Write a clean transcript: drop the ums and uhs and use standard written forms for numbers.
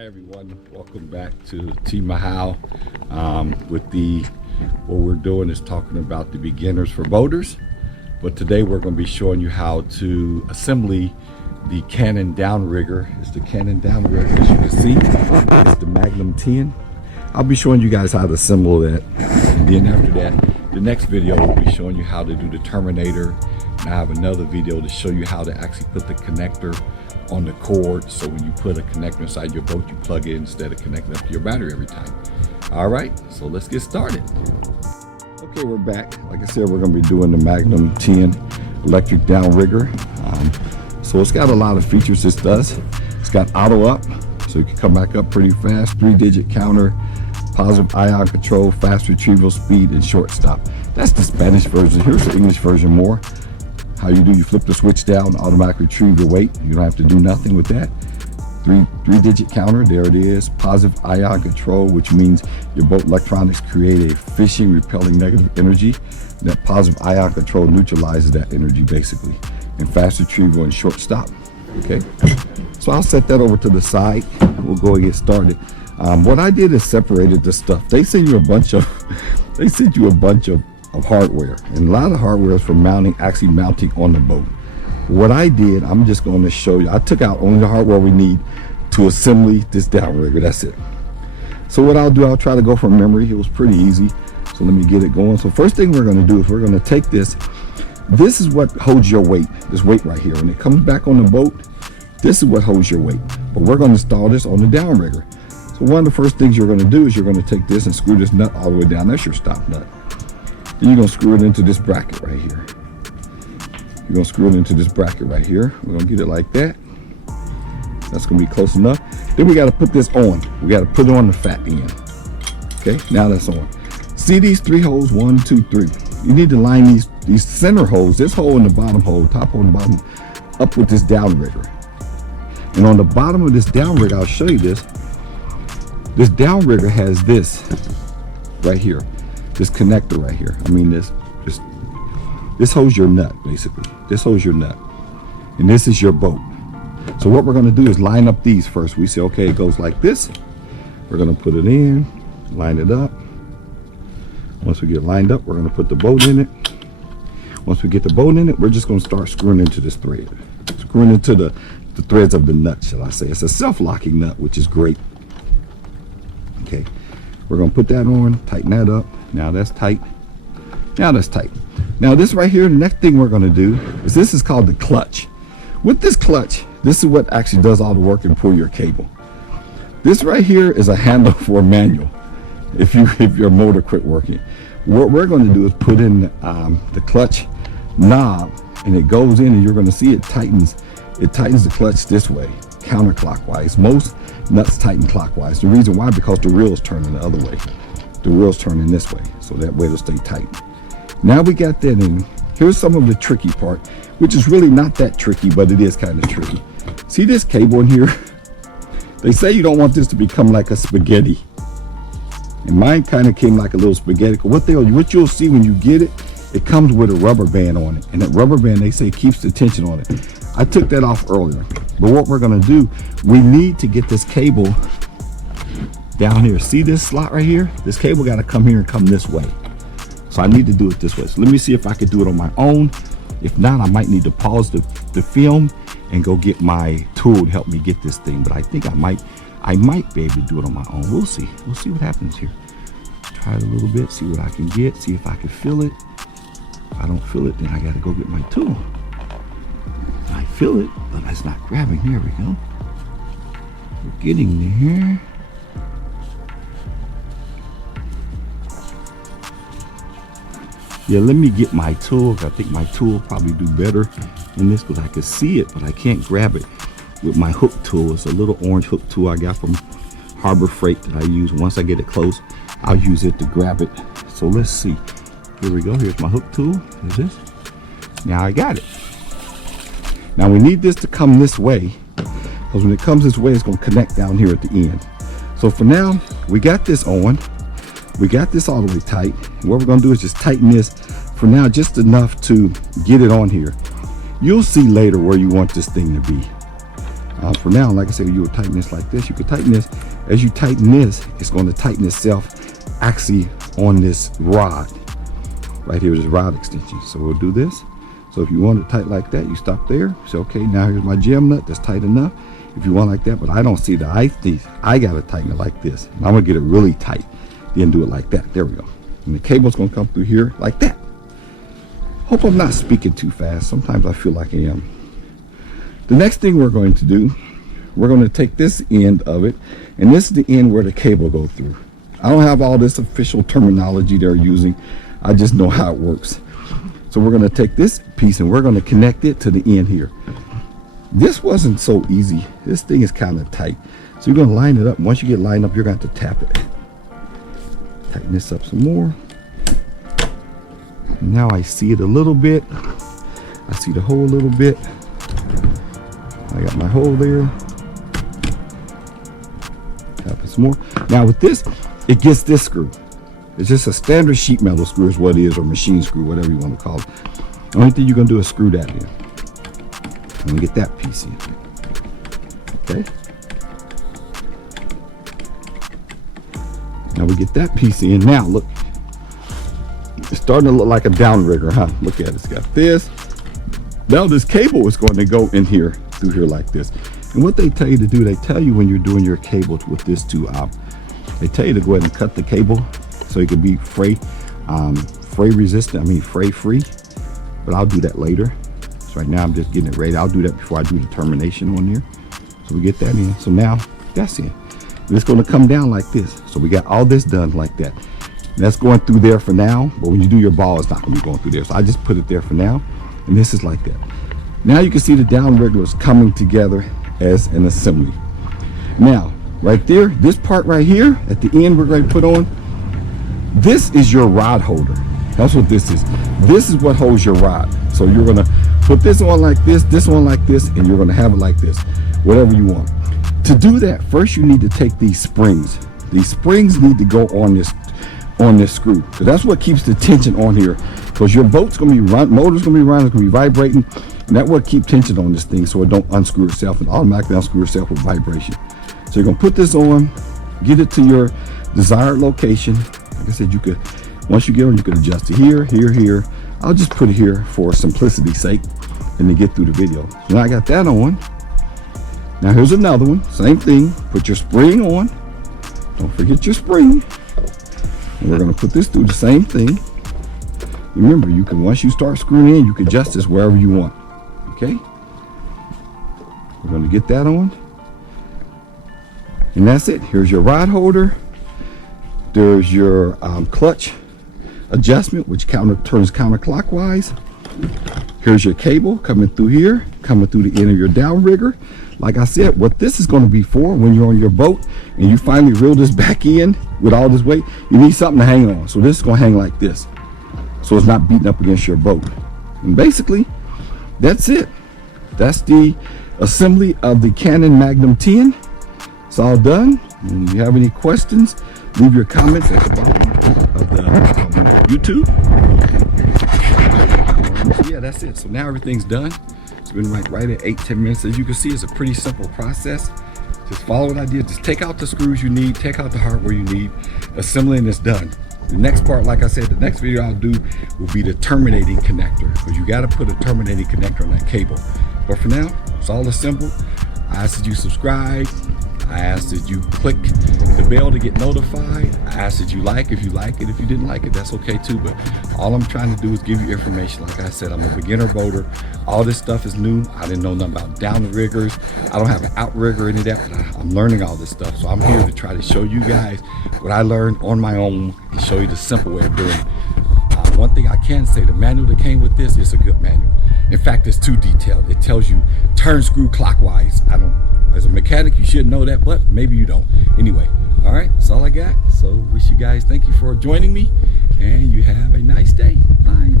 Hi everyone, welcome back to Team Mahal. What we're doing is talking about the beginners for boaters, but today we're going to be showing you how to assemble the Canon Downrigger. It's the Canon Downrigger, as you can see. It's the Magnum 10. I'll be showing you guys how to assemble that, and then after that, the next video will be showing you how to do the Terminator, and I have another video to show you how to actually put the connector on the cord, so when you put a connector inside your boat, you plug it instead of connecting up to your battery every time. All right, so let's get started. Okay, we're back. Like I said, we're going to be doing the Magnum 10 electric downrigger. So it's got a lot of features. This does. It's got auto up, so you can come back up pretty fast. 3-digit counter, positive ion control, fast retrieval speed, and short stop. That's the Spanish version. Here's the English version more. How you do, you flip the switch down, automatically retrieve your weight. You don't have to do nothing with that. Three-digit counter, there it is. Positive ion control, which means your boat electronics create a fishing repelling negative energy. That positive ion control neutralizes that energy basically. And fast retrieval and short stop. Okay, so I'll set that over to the side. We'll go and get started. What I did is separated the stuff. They send you a bunch of hardware, and a lot of hardware is for actually mounting on the boat. What I did, I'm just going to show you. I took out only the hardware we need to assemble this downrigger. That's it. So what I'll do, I'll try to go from memory. It was pretty easy, so let me get it going. So first thing we're going to do is we're going to take this. This is what holds your weight. This weight right here. When it comes back on the boat, this is what holds your weight. But we're going to install this on the downrigger. So one of the first things you're going to do is you're going to take this and screw this nut all the way down. That's your stop nut. Then you're going to screw it into this bracket right here. You're going to screw it into this bracket right here. We're going to get it like that. That's going to be close enough. Then we got to put this on. We got to put it on the fat end. Okay, now that's on. See these 3 holes? 1, 2, 3. You need to line these center holes, this hole and the bottom hole, top hole and bottom, up with this downrigger. And on the bottom of this downrigger, I'll show you this. This downrigger has this right here. This connector right here. I mean, this holds your nut basically. This holds your nut, and this is your boat. So what we're going to do is line up these first. We say, okay, it goes like this. We're going to put it in, line it up. Once we get lined up, we're going to put the boat in it. Once we get the boat in it, we're just going to start screwing into this thread, screwing into the threads of the nut, shall I say. It's a self-locking nut, which is great. Okay, we're going to put that on, tighten that up. Now that's tight. Now that's tight. Now this right here, the next thing we're going to do is this is called the clutch. With this clutch, this is what actually does all the work and pull your cable. This right here is a handle for a manual. If your motor quit working, what we're going to do is put in the clutch knob, and it goes in, and you're going to see it tightens. It tightens the clutch this way, counterclockwise. Most nuts tighten clockwise. The reason why, because the reel's turning the other way. The reel's turning this way, so that way it'll stay tight. Now we got that in. Here's some of the tricky part, which is really not that tricky, but it is kind of tricky. See this cable in here? They say you don't want this to become like a spaghetti, and mine kind of came like a little spaghetti. What you'll see when you get it, it comes with a rubber band on it, and that rubber band, they say, keeps the tension on it. I took that off earlier, but what we're going to do, we need to get this cable down here. See this slot right here? This cable got to come here and come this way. So I need to do it this way. So let me see if I can do it on my own. If not, I might need to pause the film and go get my tool to help me get this thing. But I think I might be able to do it on my own. We'll see. We'll see what happens here. Try it a little bit, see what I can get, see if I can feel it. If I don't feel it, then I got to go get my tool. I feel it, but it's not grabbing. There we go. We're getting there. Yeah, let me get my tool. I think my tool will probably do better in this because I can see it, but I can't grab it with my hook tool. It's a little orange hook tool I got from Harbor Freight that I use. Once I get it close, I'll use it to grab it. So let's see. Here we go. Here's my hook tool. Here's this. Now I got it. Now we need this to come this way, because when it comes this way, it's going to connect down here at the end. So for now, we got this on. We got this all the way tight. What we're going to do is just tighten this for now, just enough to get it on here. You'll see later where you want this thing to be. For now, like I said, you would tighten this like this. You could tighten this. As you tighten this, it's going to tighten itself actually on this rod right here, this rod extension. So we'll do this. So if you want it tight like that, you stop there. Say, okay, now here's my gem nut. That's tight enough. If you want like that, but I don't see that. I think I got to tighten it like this. And I'm going to get it really tight. Then do it like that. There we go. And the cable's going to come through here like that. Hope I'm not speaking too fast. Sometimes I feel like I am. The next thing we're going to do, we're going to take this end of it, and this is the end where the cable goes through. I don't have all this official terminology they're using. I just know how it works. So we're going to take this piece and we're going to connect it to the end here. This wasn't so easy. This thing is kind of tight. So you're going to line it up. Once you get lined up, you're going to have to tap it. Tighten this up some more. Now I see it a little bit. I see the hole a little bit. I got my hole there. Tap it some more. Now with this, it gets this screw. It's just a standard sheet metal screw is what it is, or machine screw, whatever you want to call it. The only thing you're going to do is screw that in. And get that piece in. Okay. Now we get that piece in. Now look, it's starting to look like a downrigger, huh? Look at it. It's got this. Now this cable is going to go in here, through here like this. And what they tell you to do, they tell you when you're doing your cables with this too, they tell you to go ahead and cut the cable so it can be fray resistant. I mean fray free. But I'll do that later. So right now I'm just getting it ready. I'll do that before I do the termination on there. So we get that in. So now that's in. And it's going to come down like this. So we got all this done like that. And that's going through there for now. But when you do your ball, it's not going to be going through there. So I just put it there for now. And this is like that. Now you can see the downrigger is coming together as an assembly. Now, right there, this part right here at the end we're going to put on, this is your rod holder. That's what this is. This is what holds your rod. So you're going to put this on like this one like this, and you're going to have it like this, whatever you want. To do that, first you need to take these springs. These springs need to go on this screw. So that's what keeps the tension on here. Because your boat's going to be run, motor's going to be running, it's going to be vibrating, and that will keep tension on this thing so it don't unscrew itself and automatically unscrew itself with vibration. So you're going to put this on, get it to your desired location. Like I said, you could, once you get on, you can adjust it here, here, here. I'll just put it here for simplicity's sake and to get through the video. So now I got that on. Now here's another one, same thing. Put your spring on. Don't forget your spring. And we're going to put this through the same thing. Remember, you can, once you start screwing in, you can adjust this wherever you want. Okay? We're going to get that on. And that's it. Here's your rod holder. There's your clutch adjustment, which turns counterclockwise. Here's your cable coming through here, coming through the end of your downrigger. Like I said, what this is going to be for when you're on your boat and you finally reel this back in with all this weight, you need something to hang on. So this is going to hang like this, so it's not beating up against your boat. And basically, that's it. That's the assembly of the Canon Magnum 10. It's all done. And if you have any questions, leave your comments at the bottom of the YouTube. So yeah, that's it. So now everything's done. It's been right at 8-10 minutes. As you can see, it's a pretty simple process. Just follow what I did. Just take out the screws you need, take out the hardware you need, assembling is done. The next part, like I said, the next video I'll do will be the terminating connector, because you got to put a terminating connector on that cable. But for now, it's all assembled. I ask that you subscribe. I ask that you click the bell to get notified. I ask that you like if you like it. If you didn't like it, that's okay too. But all I'm trying to do is give you information. Like I said, I'm a beginner boater. All this stuff is new. I didn't know nothing about downriggers. I don't have an outrigger or any of that, but I'm learning all this stuff. So I'm here to try to show you guys what I learned on my own and show you the simple way of doing it. One thing I can say, the manual that came with this is a good manual. In fact, it's too detailed. It tells you turn screw clockwise. As a mechanic, you should know that, but maybe you don't. Anyway, all right, that's all I got. So wish you guys, thank you for joining me, and you have a nice day. Bye.